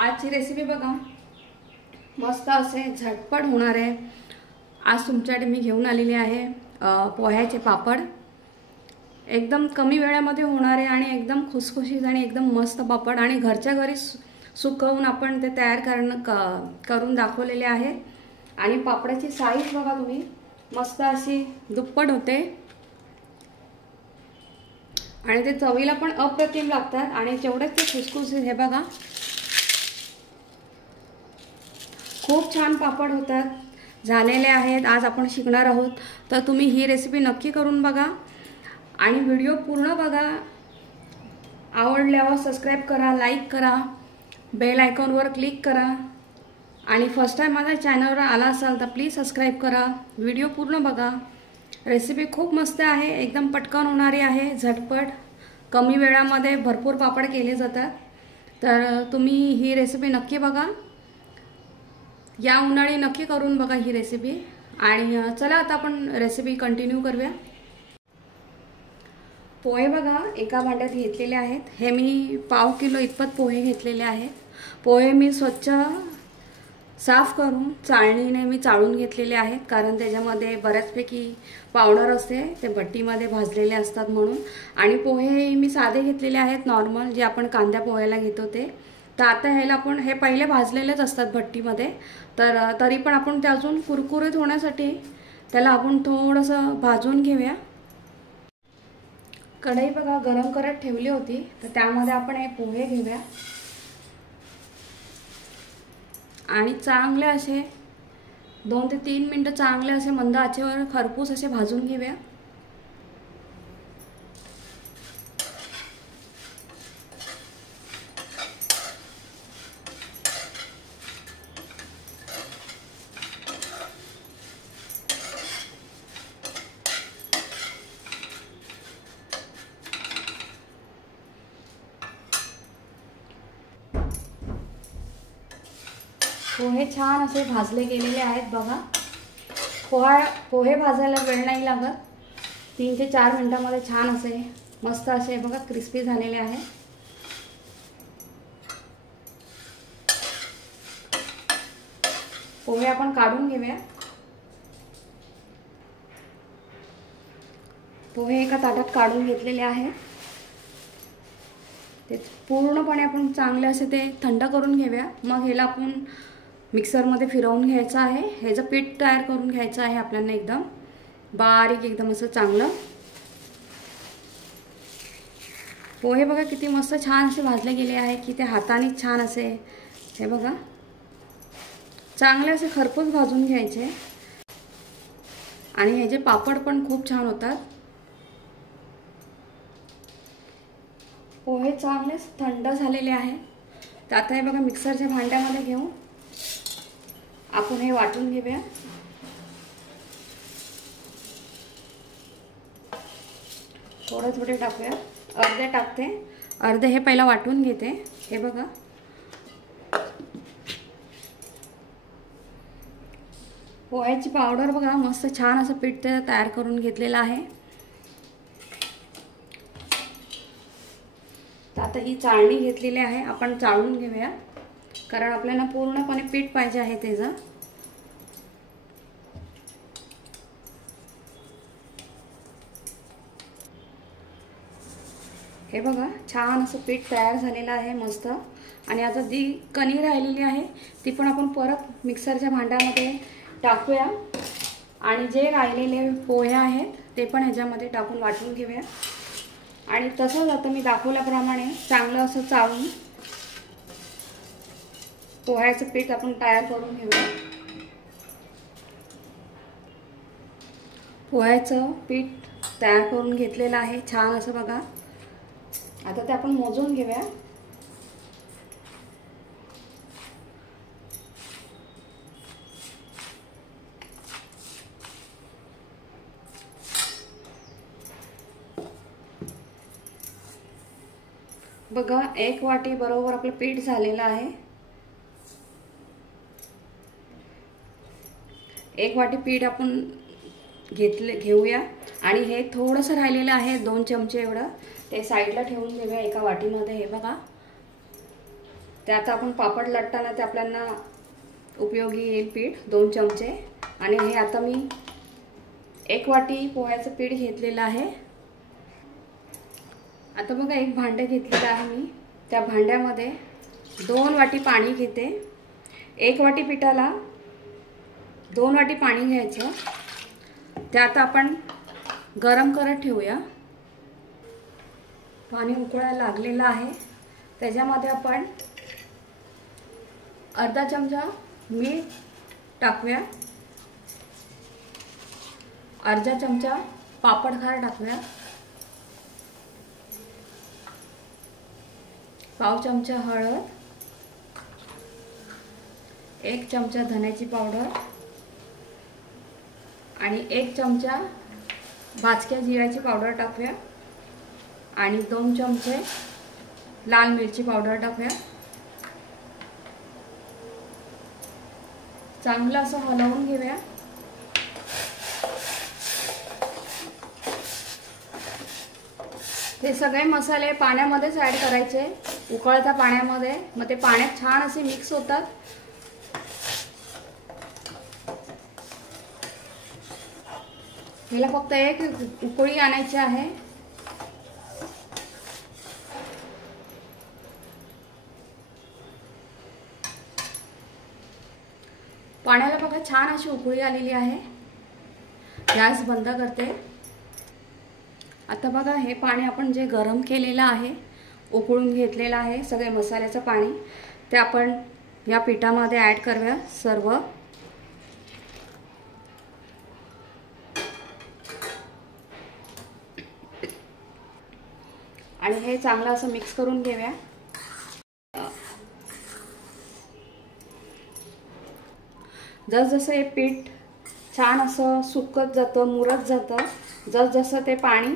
आजची रेसिपी बघा, मस्त असे झटपट होणार आहे। आज तुमच्याकडे मी घेऊन आलेली आहे पोह्याचे पापड। एकदम कमी वेळामध्ये होणारे आणि एकदम खुसखुशीत आणि एकदम मस्त पापड आणि घरच्या घरी सुकवून आपण ते तयार करून दाखवलेले आहे। आणि पापडाची साईज बघा तुम्ही, मस्त अशी दुप्पट होते आणि ते चवीला पण अप्रतिम लागतात आणि जेवढेच ते खुसखुशीत, हे बघा खूप छान पापड होतात झालेले आहेत। आज आपण शिकणार आहोत, तर तुम्ही ही रेसिपी नक्की करून बघा आणि व्हिडिओ पूर्ण बघा। आवडल्यावर सबस्क्राइब करा, लाईक करा, बेल आयकॉनवर क्लिक करा आणि फर्स्ट टाइम माझ्या चॅनलवर आला असाल तर प्लीज सबस्क्राइब करा। व्हिडिओ पूर्ण बघा, रेसिपी खूप मस्त आहे, एकदम पटकन होणारी आहे, झटपट कमी वेळामध्ये भरपूर पापड केले जातात। तर तुम्ही ही रेसिपी नक्की बघा, या उन्हाळी नक्की करून बघा ही रेसिपी। आणि चला आता आपण रेसिपी कंटिन्यू करूया। पोहे बघा एका भांड्यात घेतलेले आहेत। हे मी पाव किलो इतपत पोहे घेतलेले आहेत। पोहे मी स्वच्छ साफ करून चाळणीने मी चाळून घेतलेले आहेत, कारण त्याच्यामध्ये बऱ्याचपैकी पावडर असते, ते भट्टीमध्ये भाजलेले असतात म्हणून। आणि पोहे मी साधे घेतलेले आहेत, नॉर्मल जे आपण कांद्या पोह्याला घेतो ते। तर आता ह्याला आपण हे पहिले भाजलेलेच असतात भट्टीमध्ये, तर तरी पण आपण ते अजून कुरकुरीत होण्यासाठी त्याला आपण थोडंसं भाजून घेऊया। कढई बघा गरम करत ठेवली होती, तर त्यामध्ये आपण हे पोहे घेऊया आणि चांगले असे 2 ते 3 मिनिटं चांगले असे मंद आचेवर खरपूस असे भाजून घेऊया। पोहे छान असे भाजले गेलेले आहेत बघा। पोहे भाजायला वेळ नाही लागत, 3 ते 4 मिनिटांमध्ये छान असे मस्त असे बघा क्रिस्पी झालेले आहे। पोहे आपण काढून घेऊया। पोहे एका ताटात काढून घेतलेले आहे, ते पूर्णपणे आपण चांगले असे ते थंड करून घेऊया। मग ह्याला आपण मिक्सरमध्ये फिरवून घ्यायचं आहे, ह्याचं पीठ तयार करून घ्यायचं आहे आपल्याला, एकदम बारीक, एकदम असं चांगलं। पोहे बघा किती मस्त छान असे भाजले गेले आहे की ते हाताने छान असे, हे बघा चांगले असे खरपूस भाजून घ्यायचे आणि ह्याचे पापड पण खूप छान होतात। पोहे चांगले थंड झालेले आहे, तर आता हे बघा मिक्सरच्या भांड्यामध्ये घेऊन आपण हे वाटून घेऊया। थोडे थोडे टाकूया, अर्धे टाकते, अर्धे हे पहिला वाटून घेते। हे बघा पोह्याची पावडर बघा मस्त छान असं पीठ तयार करून घेतलेलं आहे। तर आता ही चाळणी घेतलेली आहे, आपण चाळून घेऊया, कारण आपल्याला पूर्णपणे पीठ पाहिजे आहे त्याचं। हे बघा छान असं पीठ तयार झालेलं आहे मस्त। आणि आता जी कणी राहिलेली आहे ती पण आपण परत मिक्सरच्या भांड्यामध्ये टाकूया आणि जे राहिलेले पोहे आहेत ते पण ह्याच्यामध्ये टाकून वाटून घेऊया। आणि तसंच आता मी दाखवल्याप्रमाणे चांगलं असं चाळून पोह्याचं पीठ आपण तयार करून घेऊया। पोह्याचं पीठ तयार करून घेतलेलं आहे छान असं बघा। आता ते आपण मोजून घेऊया। बघा 1 वाटी बरोबर आपलं पीठ झालेलं आहे। 1 वाटी पीठ आपण घेऊया आणि हे थोडंसं राहिलेलं आहे 2 चमचे एवढं, ते साईडला ठेवून घेऊया एका वाटीमध्ये। हे बघा ते आता आपण पापड लाटताना ते आपल्याला उपयोगी येईल पीठ 2 चमचे। आणि हे आता मी 1 वाटी पोह्याचं पीठ घेतलेलं आहे। आता बघा एक भांडे घेतलेलं आहे मी, त्या भांड्यामध्ये 2 वाटी पाणी घेते। 1 वाटी पिठाला 2 वाटी पाणी घ्यायचं। ते आता आपण गरम करत ठेवूया। पाणी उकळायला लागलेलं आहे, त्याच्यामध्ये आपण अर्धा चमचा मीठ टाकूया, अर्धा चमचा पापड खार टाकूया, पाव चमचा हळद, 1 चमचा धन्याची पावडर आणि 1 चमचा भाजक्या जिऱ्याची पावडर टाकूया आणि 2 चमचे लाल मिरची पावडर टाकूया। चांगलं असं हलवून घेऊया। हे सगळे मसाले पाण्यामध्येच ॲड करायचे, उकळत्या पाण्यामध्ये। मग ते पाण्यात छान असे मिक्स होतात। याला फक्त एक उकळी आणायची आहे। पाण्याला बघा छान अशी उकळी आलेली आहे। गॅस बंद करते। आता बघा हे पाणी आपण जे गरम केलेलं आहे, उकळून घेतलेलं आहे सगळे मसाल्याचं पाणी, ते आपण या पिठामध्ये ॲड करूया सर्व। आणि हे चांगलं असं मिक्स करून घेऊया। जसजसं हे पीठ छान असं सुकत जातं, मुरत जातं, जसजसं ते पाणी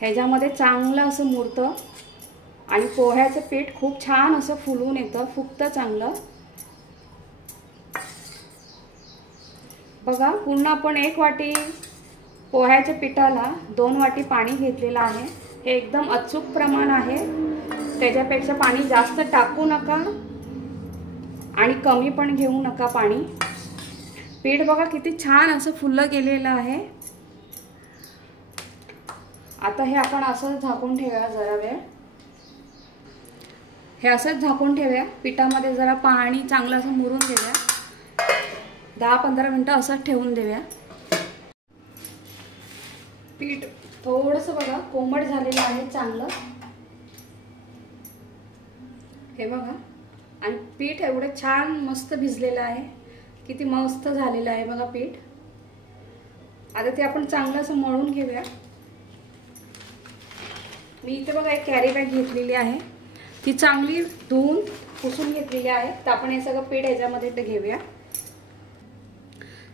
ह्याच्यामध्ये चांगलं असं मुरतं आणि पोह्याचं पीठ खूप छान असं फुलून येतं, फुगतं चांगलं। बघा पूर्ण आपण 1 वाटी पोह्याच्या पिठाला 2 वाटी पाणी घेतलेलं आहे। हे एकदम अचूक प्रमाण आहे, त्याच्यापेक्षा पाणी जास्त टाकू नका आणि कमी पण घेऊ नका पाणी। पीठ बघा किती छान असं फुललं गेलेलं आहे। आता हे आपण असं झाकून ठेवूया जरा वेळ। हे असंच झाकून ठेवूया, पिठामध्ये जरा पाणी चांगलं असं मुरून घेऊया। 10-15 मिनिटं असंच ठेवून देऊया। पीठ थोडंसं बघा कोमट झालेलं आहे चांगलं, हे बघा। आणि पीठ एवढं छान मस्त भिजलेलं आहे, किती मस्त झालेलं आहे बघा पीठ। आता ते आपण चांगलं असं मळून घेऊया। मी इथे बघा एक कॅरी बॅग घेतलेली आहे, ती चांगली धुवून पुसून घेतलेली आहे। तर आपण हे सगळं पीठ ह्याच्यामध्ये घेऊया।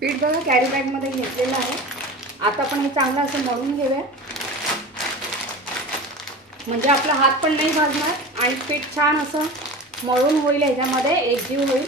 पीठ बघा कॅरी बॅगमध्ये घेतलेलं आहे। आता आपण हे चांगलं असं मळून घेऊया, म्हणजे आपला हात पण नाही भाजणार आणि पीठ छान असं मळून होईल, ह्याच्यामध्ये एकजीव होईल।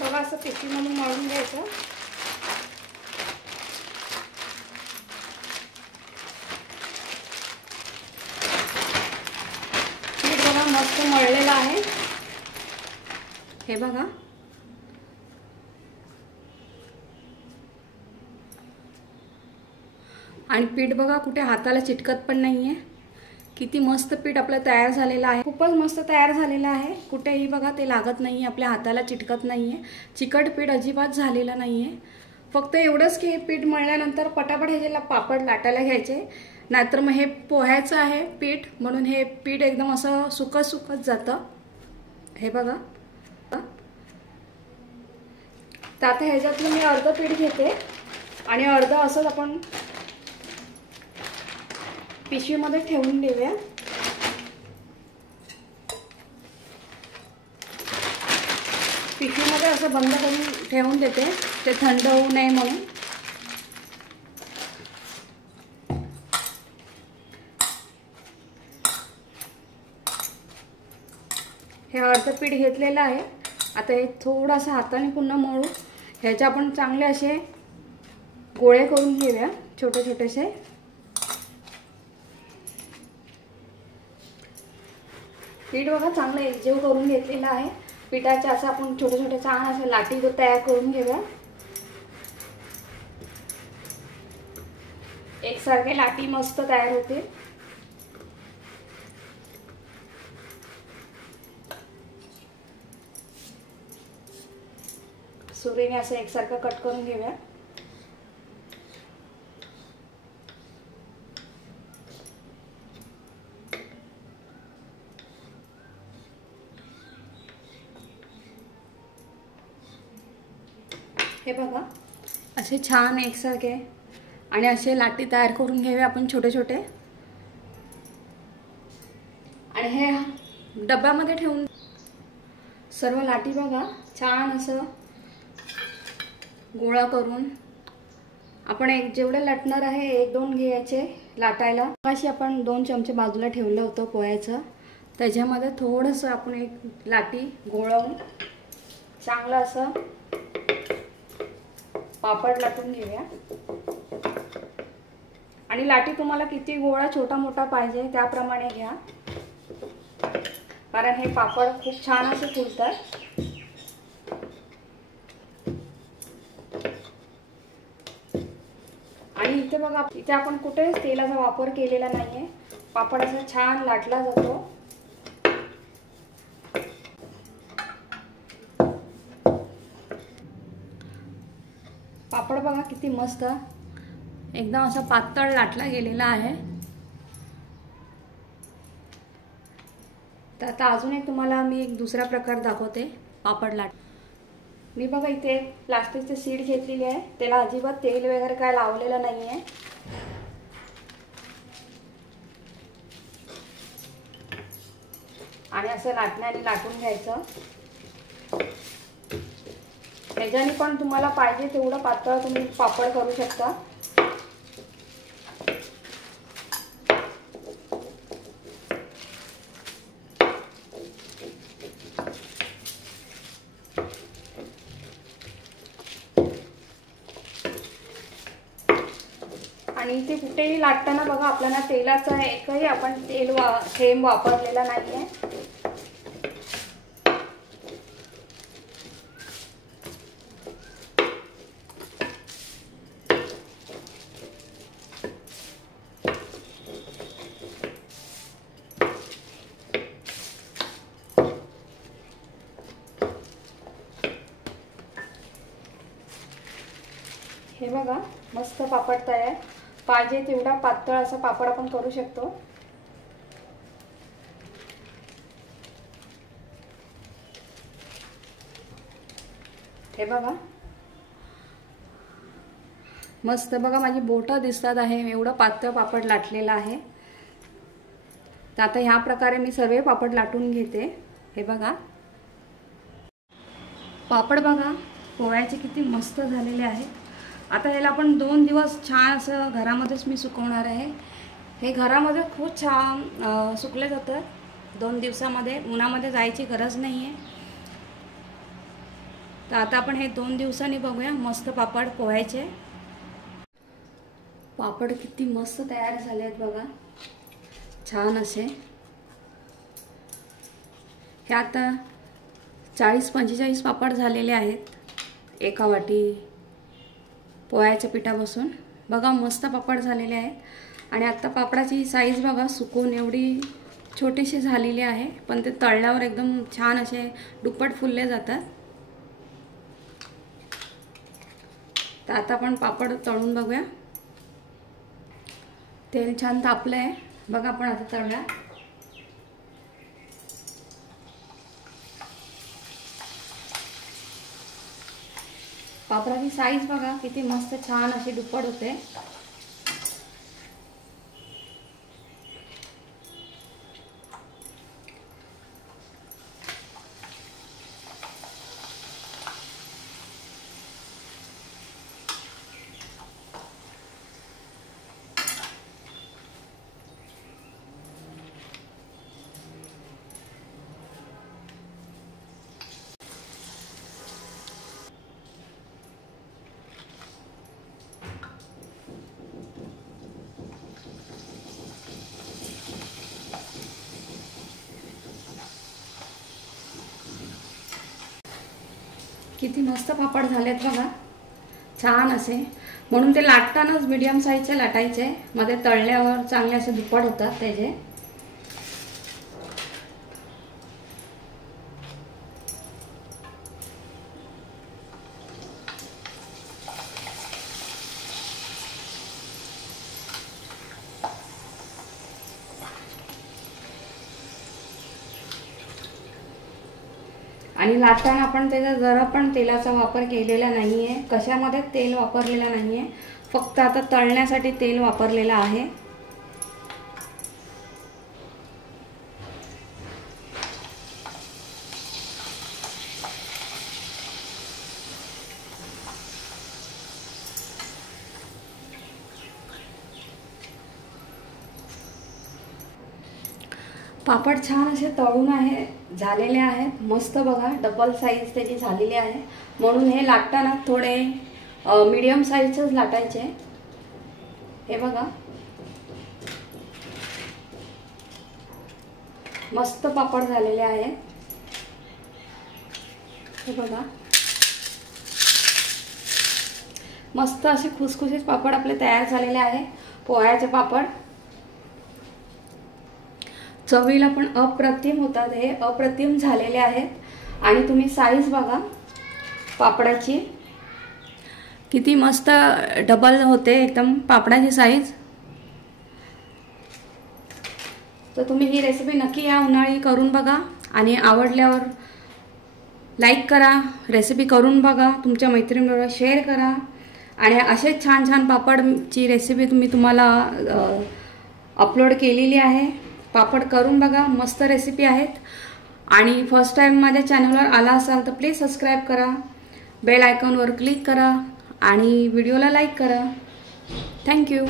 बघा असं पिशवीमध्ये मळून घ्यायचं। पीठ बघा मस्त मळलेलं आहे, हे बघा। आणि पीठ बघा कुठे हाताला चिटकत पण नाहीये, किती मस्त पीठ आपलं तयार झालेलं आहे, खूपच मस्त तयार झालेलं आहे। कुठेही बघा ते लागत नाहीये, आपल्या हाताला चिटकत नाहीये, चिकट पीठ अजिबात झालेलं नाहीये। फक्त एवढंच की हे पीठ मळल्यानंतर पटापट ह्याला पापड लाटायला घ्यायचे, नाहीतर मग हे पोह्याचं आहे पीठ म्हणून हे पीठ एकदम असं सुकत सुकत जातं, हे बघा। तर आता ह्याच्यातलं मी अर्ध पीठ घेते आणि अर्ध असंच आपण पिशवीमध्ये ठेवून देऊया। पिशवीमध्ये असं बंद करून ठेवून देते, ते थंड होऊ नये म्हणून। हे अर्ध पीठ घेतलेलं आहे। आता हे थोडंसं हाताने पुन्हा मळू, ह्याचे आपण चांगले असे गोळे करून घेऊया छोटे छोटेसे। पीठ बघा चांगलं एकजीव करून घेतलेलं आहे। पिठाचे असं आपण छोटे छोटे छान असे लाटी तयार करून घेऊया। एकसारखे लाटी मस्त तयार होते। सुरीने असं एकसारखं कट करून घेऊया। हे बघा असे छान एकसारखे आणि असे लाटी तयार करून घेऊया आपण छोटे छोटे। आणि हे डब्यामध्ये ठेवून सर्व लाटी बघा छान असं गोळा करून आपण जेवढे लाटणार आहे 1-2 घ्यायचे लाटायला। अशी आपण 2 चमचे बाजूला ठेवलं होतं पोह्याचं, त्याच्यामध्ये थोडंसं आपण एक लाटी गोळवून चांगलं असं पापड लाटून घेऊया। आणि लाटी तुम्हाला किती गोळा छोटा मोठा पाहिजे त्याप्रमाणे घ्या, कारण हे पापड खूप छान असे फुलतात। आणि इथे बघा इथे आपण कुठेच तेलाचा वापर केलेला नाहीये, पापड असा छान लाटला जातो। पापड बघा किती मस्त एकदम असा पातळ लाटला गेलेला आहे। तर आता अजून एक तुम्हाला मी एक दुसरा प्रकार दाखवते पापड लाट। मी बघा इथे प्लास्टिकचे शीट घेतलेली आहे, त्याला अजिबात तेल वगैरे काय लावलेलं नाहीये। आणि असं लाटण्याने लाटून घ्यायचं। त्याच्याने पण तुम्हाला पाहिजे तेवढं पातळ तुम्ही पापड करू शकता। आणि इथे कुठेही लाटताना बघा आपल्याला तेलाचा एकही आपण थेंब वापरलेला नाहीये। हे बघा मस्त पापड तयार, पाहिजे तेवढा पातळ असा पापड आपण करू शकतो। हे बघा मस्त बघा माझी बोटं दिसतात आहे, एवढं पातळ पापड लाटलेला आहे। तर आता ह्या प्रकारे मी सर्व पापड लाटून घेते। हे बघा पापड बघा पोह्याचे किती मस्त झालेले आहेत। आता याला आपण 2 दिवस छान असं घरामध्येच मी सुकवणार आहे। हे घरामध्ये खूप छान सुकले जातात, 2 दिवसामध्ये उन्हामध्ये जायची गरज नाही आहे। तर आता आपण हे 2 दिवसांनी बघूया मस्त पापड पोह्याचे। पापड किती मस्त तयार झाले आहेत बघा छान असे। हे आता 40-45 पापड झालेले आहेत एका वाटी पोह्याच्या पिठापासून। बघा मस्त पापड झालेले आहेत। आणि आता पापडाची साईज बघा सुकून एवढी छोटीशी झालेली आहे, पण ते तळल्यावर एकदम छान असे दुप्पट फुलले जातात। तर आता आपण पापड तळून बघूया। तेल छान तापलंय बघा, आपण आता तळूया। पापडाची साईज बघा किती मस्त छान अशी दुप्पट होते। किती मस्त पापड झालेत बघा, छान असे. म्हणून ते लाटतानाच मीडियम साईजचे लाटायचे, मध्ये तळल्यावर चांगले असे दुप्पट होतात त्याचे. आणि लाटताना आपण त्याचा जरा पण तेलाचा वापर केलेला नाहीये, कशामध्ये तेल वापरलेला नाहीये, फक्त आता तळण्यासाठी तेल वापरलेलं आहे. पापड छान असे तळून झालेले आहेत, मस्त बघा. डबल साईज त्याची झालेली आहे, म्हणून हे लाटताना थोडे मीडियम साईजच लाटायचे. हे बघा, मस्त पापड झालेले आहेत. हे बघा, मस्त असे खुसखुशीत पापड आपले तयार झालेले आहे, पोह्याचे पापड. चवीला पण अप्रतिम होतात, हे अप्रतिम झालेले आहेत. आणि तुम्ही साईज बघा पापडाची, किती मस्त डबल होते एकदम पापडाची साईज. तर तुम्ही ही रेसिपी नक्की या उन्हाळी करून बघा आणि आवडल्यावर लाईक करा, रेसिपी करून बघा, तुमच्या मैत्रिणींबरोबर शेअर करा. आणि असेच छान छान पापडची रेसिपी तुम्हाला अपलोड केलेली आहे. पापड करून बघा, मस्त रेसिपी आहेत. आणि फर्स्ट टाइम माझ्या चॅनलवर आला असाल तर प्लीज सबस्क्राईब करा, बेल आयकॉनवर क्लिक करा आणि व्हिडिओला लाईक करा. थँक्यू.